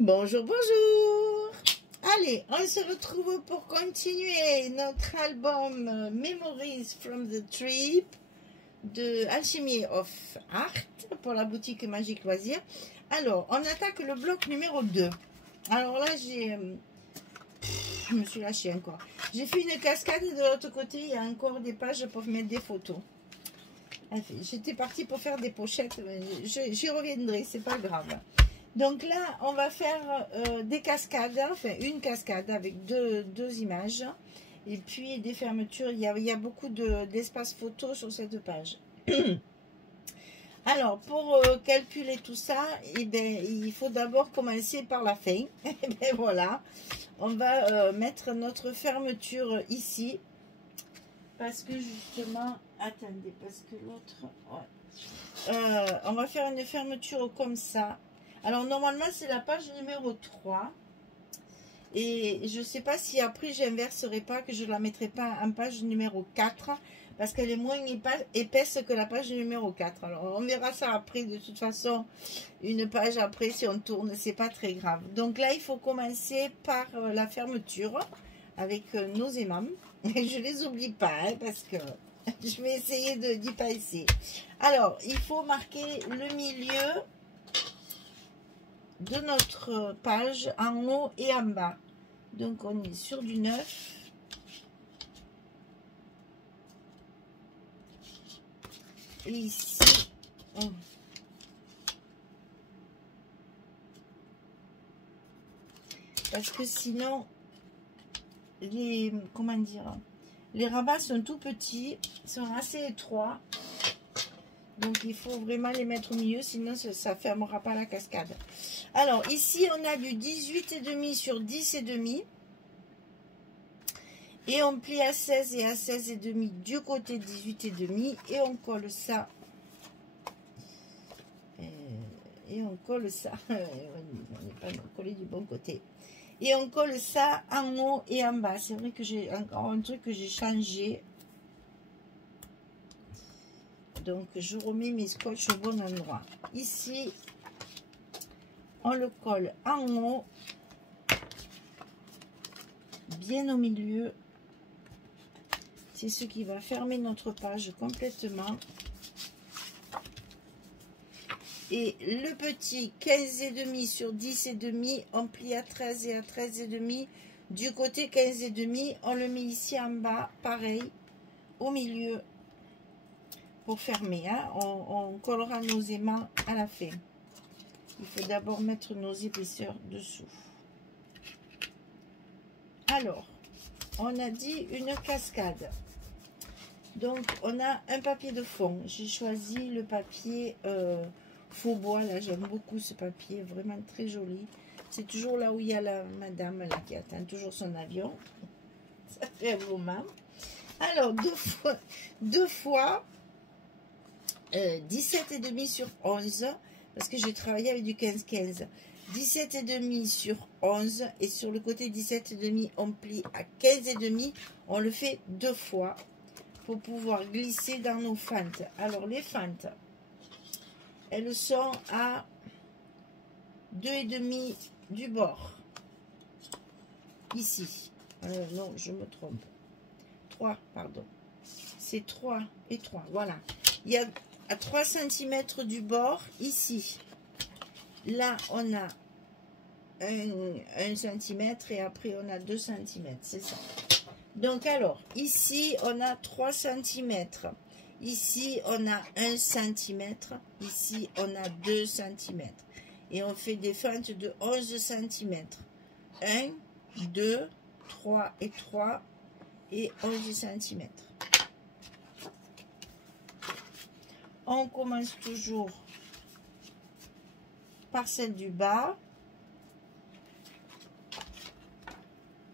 Bonjour, bonjour. Allez, on se retrouve pour continuer notre album Memories from the Trip de Alchemy of Art pour la boutique Magique Loisirs. Alors, on attaque le bloc numéro 2. Alors là, je me suis lâchée encore. J'ai fait une cascade de l'autre côté, il y a encore des pages pour mettre des photos. J'étais partie pour faire des pochettes, j'y reviendrai, c'est pas grave. Donc là, on va faire des cascades, enfin une cascade avec deux images. Et puis des fermetures, il y a beaucoup d'espace photo sur cette page. Alors, pour calculer tout ça, eh bien, il faut d'abord commencer par la fin. Et bien voilà, on va mettre notre fermeture ici. Parce que justement, attendez, parce que l'autre... Ouais. On va faire une fermeture comme ça. Alors, normalement, c'est la page numéro 3. Et je ne sais pas si après, j'inverserai pas, que je ne la mettrai pas en page numéro 4. Parce qu'elle est moins épaisse que la page numéro 4. Alors, on verra ça après. De toute façon, une page après, si on tourne, c'est pas très grave. Donc là, il faut commencer par la fermeture avec nos aimants. Et je les oublie pas, hein, parce que je vais essayer d'y passer. Alors, il faut marquer le milieu de notre page en haut et en bas. Donc, on est sur du 9. Et ici, parce que sinon, comment dire, les rabats sont tout petits, sont assez étroits. Donc, il faut vraiment les mettre au milieu, sinon ça ne fermera pas la cascade. Alors, ici, on a du 18,5 sur 10,5. Et on plie à 16 et à 16,5 du côté 18,5. Et on colle ça. Et on colle ça. On n'est pas collé du bon côté. Et on colle ça en haut et en bas. C'est vrai que j'ai encore un truc que j'ai changé. Donc, je remets mes scotch au bon endroit. Ici, on le colle en haut, bien au milieu. C'est ce qui va fermer notre page complètement. Et le petit 15,5 sur 10,5, on plie à 13 et à 13,5. Du côté 15,5, on le met ici en bas, pareil, au milieu. Pour fermer, hein. On collera nos aimants à la fin. Il faut d'abord mettre nos épaisseurs dessous. Alors, on a dit une cascade. Donc, on a un papier de fond. J'ai choisi le papier faux bois. Là, j'aime beaucoup ce papier, vraiment très joli. C'est toujours là où il y a la madame là, qui attend toujours son avion. Ça fait un moment. Alors, deux fois 17,5 sur 11, parce que j'ai travaillé avec du 15-15. 17,5 sur 11, et sur le côté 17,5, on plie à 15,5. On le fait deux fois pour pouvoir glisser dans nos fentes. Alors, les fentes, elles sont à 2,5 du bord. Ici. Non, je me trompe. 3, pardon. C'est 3 et 3, voilà. Il y a à 3 cm du bord, ici. Là, on a 1 cm et après, on a 2 cm. C'est ça. Donc, alors, ici, on a 3 cm. Ici, on a 1 cm. Ici, on a 2 cm. Et on fait des fentes de 11 cm. 1, 2, 3 et 3 et 11 cm. On commence toujours par celle du bas,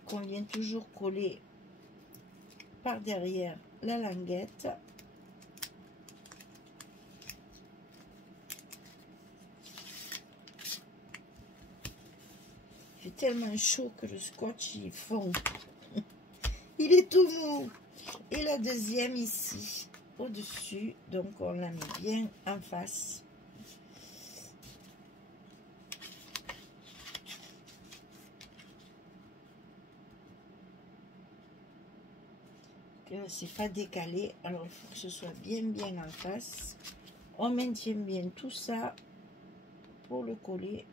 qu'on vient toujours coller par derrière la languette. Il fait tellement chaud que le scotch il fond. Il est tout mou. Et la deuxième ici, au-dessus, donc on la met bien en face. c'est pas décalé. Alors il faut que ce soit bien en face. On maintient bien tout ça pour le coller.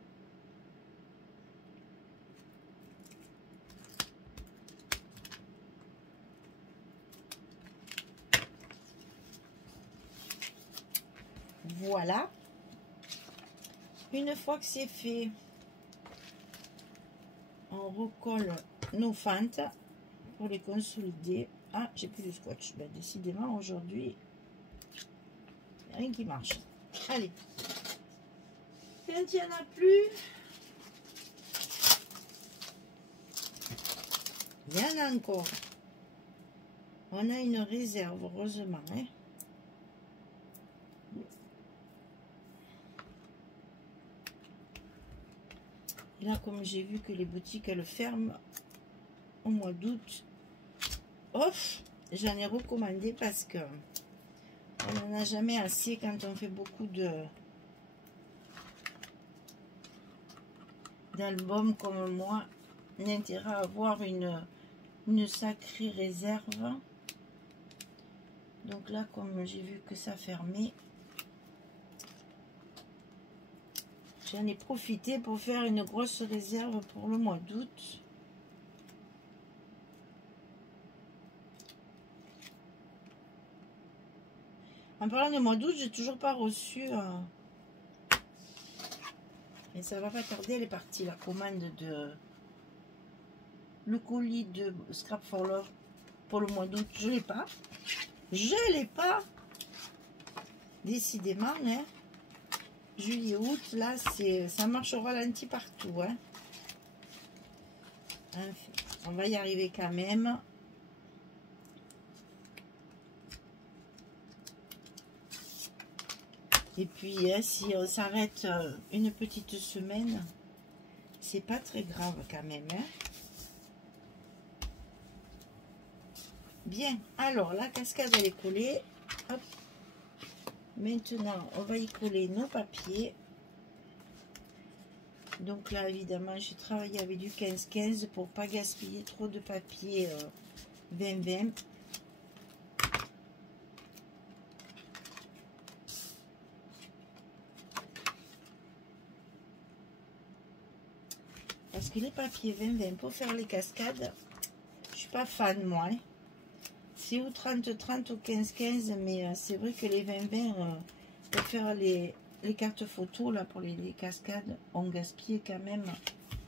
Voilà. Une fois que c'est fait, on recolle nos fentes pour les consolider. Ah, j'ai plus de scotch. Ben, décidément, aujourd'hui, rien qui marche. Allez. Quand il n'y en a plus, il y en a encore. On a une réserve, heureusement. Hein. Et là, comme j'ai vu que les boutiques, elles ferment au mois d'août, j'en ai recommandé parce que on n'en a jamais assez quand on fait beaucoup d'albums comme moi. On a intérêt à avoir une sacrée réserve. Donc là, comme j'ai vu que ça fermait, j'en ai profité pour faire une grosse réserve pour le mois d'août. En parlant de mois d'août, j'ai toujours pas reçu. Et ça va pas tarder, elle est partie, la commande de le colis de Scrap for Love pour le mois d'août. Je l'ai pas. Je l'ai pas. Décidément, hein. Juillet, août, là, ça marche au ralenti partout. Hein. Enfin, on va y arriver quand même. Et puis, hein, si on s'arrête une petite semaine, c'est pas très grave quand même. Hein. Bien, alors la cascade elle est collée. Hop. Maintenant, on va y coller nos papiers. Donc là, évidemment, j'ai travaillé avec du 15-15 pour pas gaspiller trop de papier 20-20. Parce que les papiers 20-20 pour faire les cascades, je suis pas fan moi. Hein. C'est ou 30-30 ou 15-15, mais c'est vrai que les 20-20 pour faire les cartes photos là pour les cascades, on gaspille quand même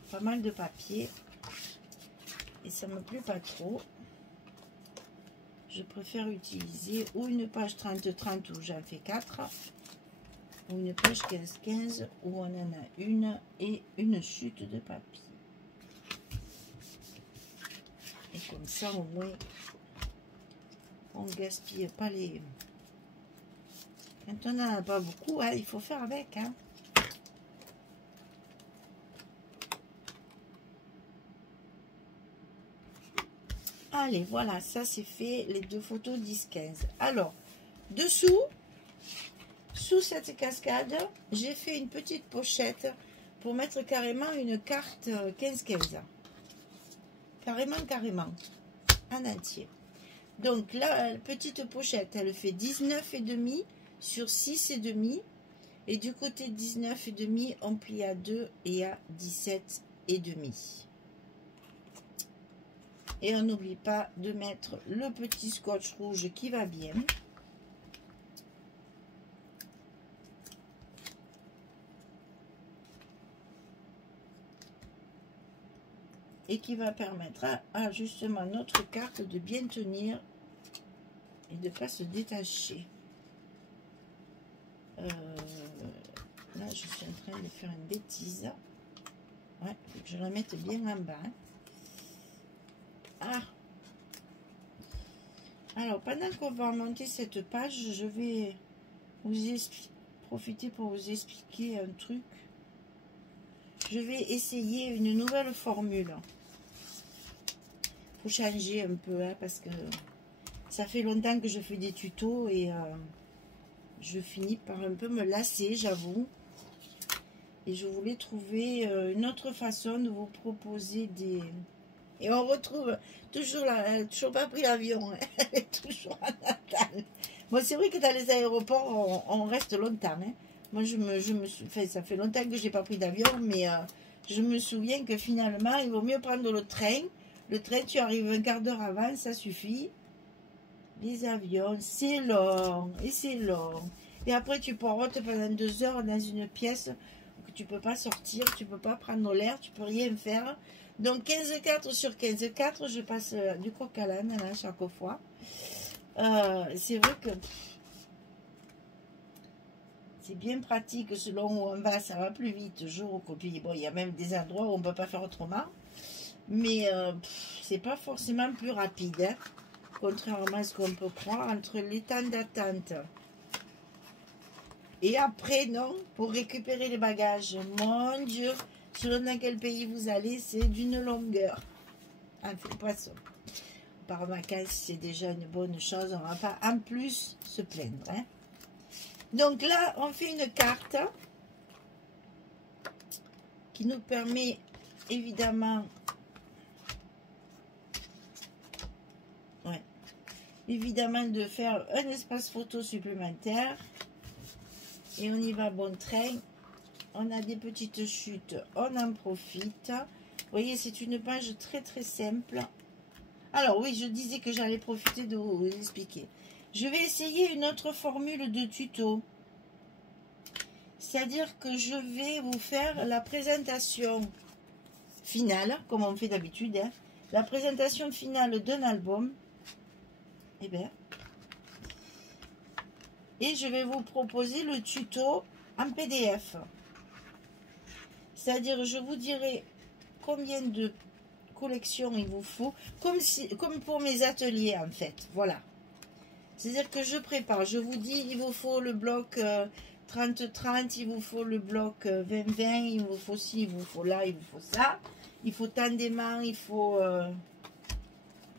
pas mal de papier. Et ça me plaît pas trop. Je préfère utiliser ou une page 30-30 où j'en fais 4. Ou une page 15-15 où on en a une et une chute de papier. Et comme ça au moins on ne gaspille pas les... Quand on n'en a pas beaucoup, hein, il faut faire avec. Hein. Allez, voilà, ça c'est fait, les deux photos 10-15. Alors, dessous, sous cette cascade, j'ai fait une petite pochette pour mettre carrément une carte 15-15. Carrément, en entier. Donc la petite pochette, elle fait 19,5 sur 6,5. Et du côté 19,5, on plie à 2 et à 17,5. Et on n'oublie pas de mettre le petit scotch rouge qui va bien. Et qui va permettre à justement notre carte de bien tenir et de ne pas se détacher. Là, je suis en train de faire une bêtise. Ouais, faut que je la mette bien en bas. Hein. Ah. Alors, pendant qu'on va monter cette page, je vais vous profiter pour vous expliquer un truc. Je vais essayer une nouvelle formule. Faut changer un peu, hein, parce que ça fait longtemps que je fais des tutos et je finis par un peu me lasser, j'avoue. Et je voulais trouver une autre façon de vous proposer Et on retrouve toujours là, elle n'a toujours pas pris l'avion, hein. Elle est toujours à Natal. Bon, c'est vrai que dans les aéroports, on reste longtemps. Hein. Moi, je me enfin, ça fait longtemps que j'ai pas pris d'avion, mais je me souviens que finalement, il vaut mieux prendre le train. Le train, tu arrives un quart d'heure avant, ça suffit. Les avions, c'est long, et c'est long. Et après, tu poireautes pendant 2 heures dans une pièce que tu peux pas sortir, tu peux pas prendre l'air, tu peux rien faire. Donc 15,4 sur 15,4, je passe du coq à l'âne à chaque fois. C'est vrai que c'est bien pratique selon où on va, ça va plus vite, je recopie. Bon, il y a même des endroits où on ne peut pas faire autrement. Mais c'est pas forcément plus rapide, hein, contrairement à ce qu'on peut croire, entre les temps d'attente. Et après, non, pour récupérer les bagages, mon Dieu, selon dans quel pays vous allez, c'est d'une longueur. Enfin, poisson. Par vacances, c'est déjà une bonne chose, on ne va pas en plus se plaindre. Hein. Donc là, on fait une carte qui nous permet évidemment, de faire un espace photo supplémentaire. Et on y va bon train. On a des petites chutes, on en profite. Vous voyez, c'est une page très très simple. Alors oui, je disais que j'allais profiter de vous expliquer. Je vais essayer une autre formule de tuto. C'est-à-dire que je vais vous faire la présentation finale, comme on fait d'habitude. Hein, la présentation finale d'un album. Eh bien, et je vais vous proposer le tuto en PDF. C'est-à-dire, je vous dirai combien de collections il vous faut, comme pour mes ateliers en fait. Voilà. C'est-à-dire que je prépare, je vous dis, il vous faut le bloc 30-30, il vous faut le bloc 20-20, il vous faut ci, il vous faut là, il vous faut ça. Il faut tant d'aimants, il faut...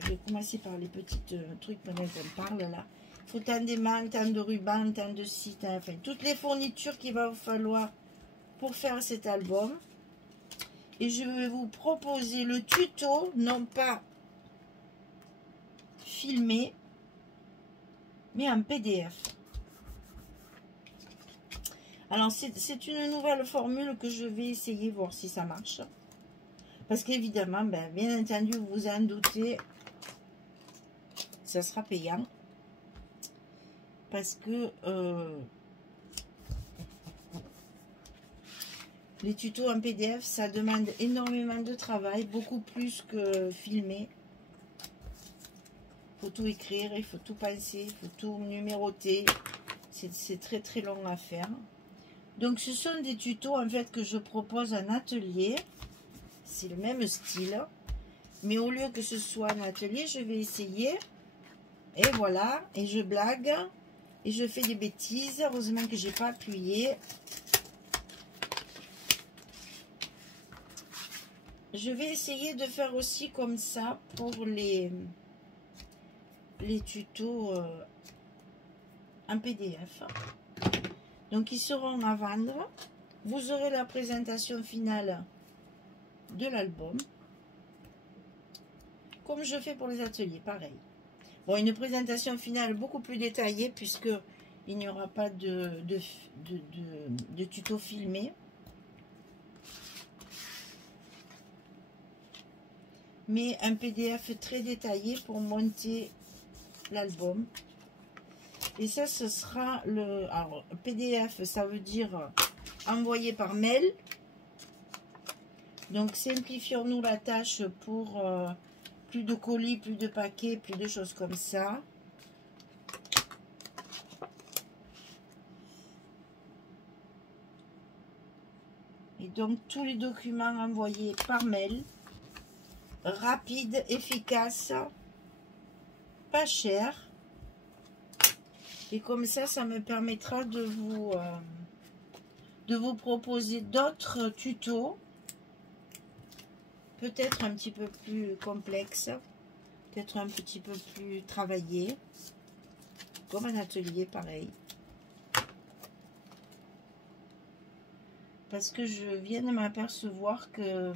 je vais commencer par les petits trucs pendant qu'on parle là. Il faut tant d'aimants, tant de rubans, tant de ci, enfin, toutes les fournitures qu'il va vous falloir pour faire cet album. Et je vais vous proposer le tuto, non pas filmé, mais en PDF. Alors, c'est une nouvelle formule que je vais essayer, voir si ça marche. Parce qu'évidemment, bien entendu, vous vous en doutez, ça sera payant. Parce que les tutos en PDF, ça demande énormément de travail, beaucoup plus que filmer. Il faut tout écrire, il faut tout penser, il faut tout numéroter. C'est très très long à faire. Donc ce sont des tutos en fait que je propose en atelier. C'est le même style. Mais au lieu que ce soit un atelier, je vais essayer. Et voilà, et je blague. Et je fais des bêtises. Heureusement que j'ai pas appuyé. Je vais essayer de faire aussi comme ça pour les tutos en PDF. Donc ils seront à vendre. Vous aurez la présentation finale de l'album. Comme je fais pour les ateliers, pareil. Bon, une présentation finale beaucoup plus détaillée puisque il n'y aura pas de tuto filmé. Mais un PDF très détaillé pour monter l'album. Et ça, ce sera le... Alors, PDF, ça veut dire envoyé par mail. Donc, simplifions-nous la tâche pour plus de colis, plus de paquets, plus de choses comme ça. Et donc, tous les documents envoyés par mail. Rapide, efficace, pas cher. Et comme ça, ça me permettra de vous proposer d'autres tutos. Peut-être un petit peu plus complexes. Peut-être un petit peu plus travaillés. Comme un atelier, pareil. Parce que je viens de m'apercevoir que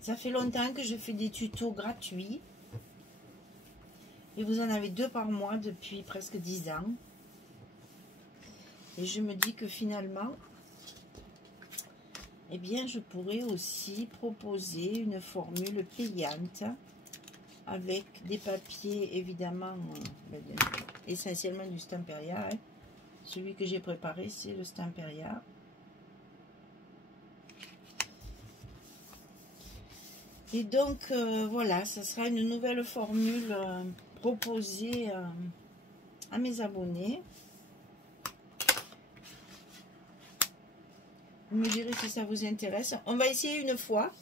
Ça fait longtemps que je fais des tutos gratuits. Et vous en avez 2 par mois depuis presque 10 ans. Et je me dis que finalement, eh bien, je pourrais aussi proposer une formule payante avec des papiers, évidemment, essentiellement du Stamperia. Hein. Celui que j'ai préparé, c'est le Stamperia. Et donc, voilà, ça sera une nouvelle formule proposée à mes abonnés. Vous me direz si ça vous intéresse. On va essayer une fois.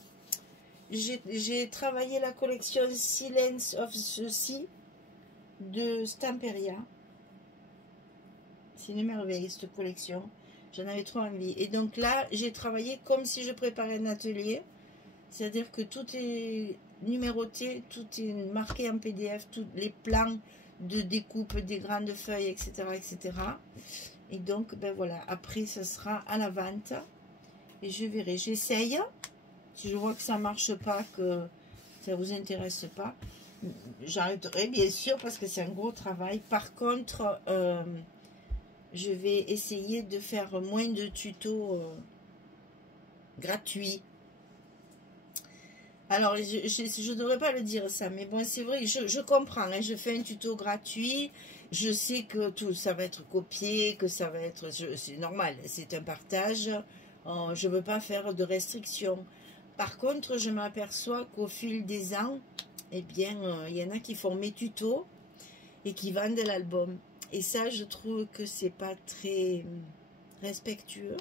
J'ai travaillé la collection Silence of the Sea de Stamperia. C'est une merveille cette collection. J'en avais trop envie. Et donc là, j'ai travaillé comme si je préparais un atelier. C'est-à-dire que tout est numéroté, tout est marqué en PDF, tous les plans de découpe des grandes feuilles, etc. etc. Et donc, ben voilà, après, ce sera à la vente. Et je verrai, j'essaye. Si je vois que ça ne marche pas, que ça ne vous intéresse pas, j'arrêterai bien sûr parce que c'est un gros travail. Par contre, je vais essayer de faire moins de tutos gratuits. Alors, je ne devrais pas le dire ça, mais bon, c'est vrai, je comprends. Hein, je fais un tuto gratuit, je sais que tout ça va être copié, que ça va être... C'est normal, c'est un partage. Je ne veux pas faire de restrictions. Par contre, je m'aperçois qu'au fil des ans, eh bien, il y en a qui font mes tutos et qui vendent l'album. Et ça, je trouve que c'est pas très respectueux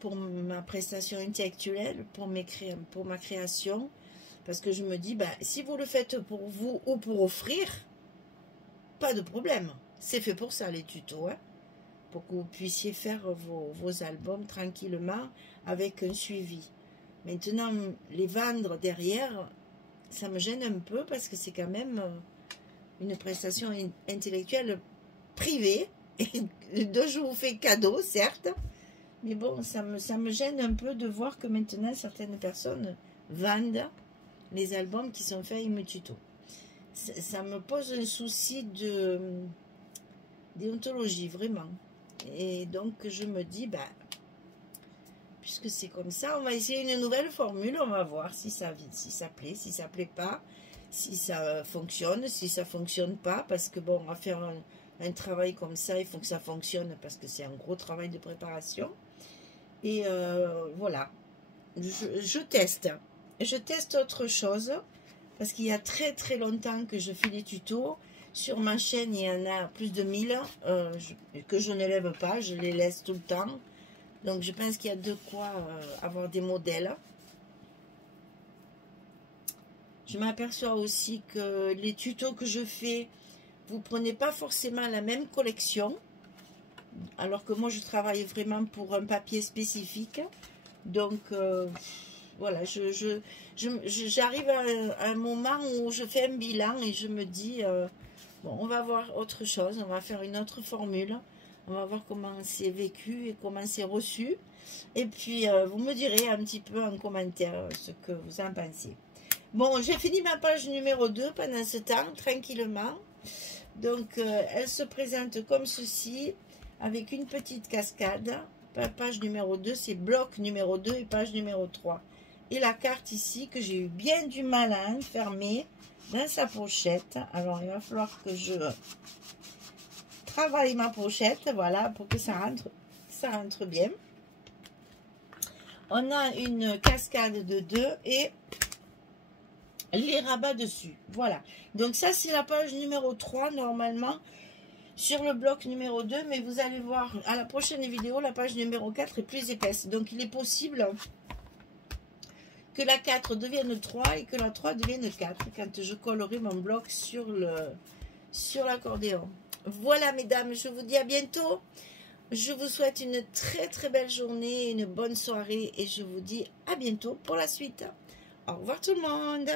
pour ma prestation intellectuelle, pour ma création. Parce que je me dis, ben, si vous le faites pour vous ou pour offrir, pas de problème. C'est fait pour ça, les tutos, hein, pour que vous puissiez faire vos albums tranquillement avec un suivi. Maintenant, les vendre derrière, ça me gêne un peu parce que c'est quand même une prestation intellectuelle privée et dont je vous fais cadeau, certes. Mais bon, ça me gêne un peu de voir que maintenant, certaines personnes vendent les albums qui sont faits avec mes tutos. Ça me pose un souci de déontologie, vraiment. Et donc, je me dis, bah, puisque c'est comme ça, on va essayer une nouvelle formule, on va voir si ça plaît, si ça plaît pas, si ça fonctionne, si ça fonctionne pas, parce que bon, on va faire un travail comme ça, il faut que ça fonctionne, parce que c'est un gros travail de préparation. Et voilà, je teste. Je teste autre chose, parce qu'il y a très très longtemps que je fais des tutos. Sur ma chaîne, il y en a plus de 1000 que je ne lève pas, je les laisse tout le temps. Donc je pense qu'il y a de quoi avoir des modèles. Je m'aperçois aussi que les tutos que je fais, vous ne prenez pas forcément la même collection. Alors que moi, je travaille vraiment pour un papier spécifique. Donc, voilà, j'arrive à un moment où je fais un bilan et je me dis, bon, on va voir autre chose, on va faire une autre formule. On va voir comment c'est vécu et comment c'est reçu. Et puis, vous me direz un petit peu en commentaire ce que vous en pensez. Bon, j'ai fini ma page numéro 2 pendant ce temps, tranquillement. Donc, elle se présente comme ceci, avec une petite cascade. Page numéro 2, c'est bloc numéro 2 et page numéro 3. Et la carte ici, que j'ai eu bien du mal à enfermer dans sa pochette. Alors, il va falloir que je travaille ma pochette, voilà, pour que ça rentre bien. On a une cascade de 2 et les rabats dessus, voilà. Donc ça, c'est la page numéro 3, normalement, sur le bloc numéro 2, mais vous allez voir, à la prochaine vidéo, la page numéro 4 est plus épaisse. Donc, il est possible que la 4 devienne 3 et que la 3 devienne 4, quand je collerai mon bloc sur l'accordéon. Voilà, mesdames, je vous dis à bientôt. Je vous souhaite une très très belle journée, une bonne soirée et je vous dis à bientôt pour la suite. Au revoir tout le monde.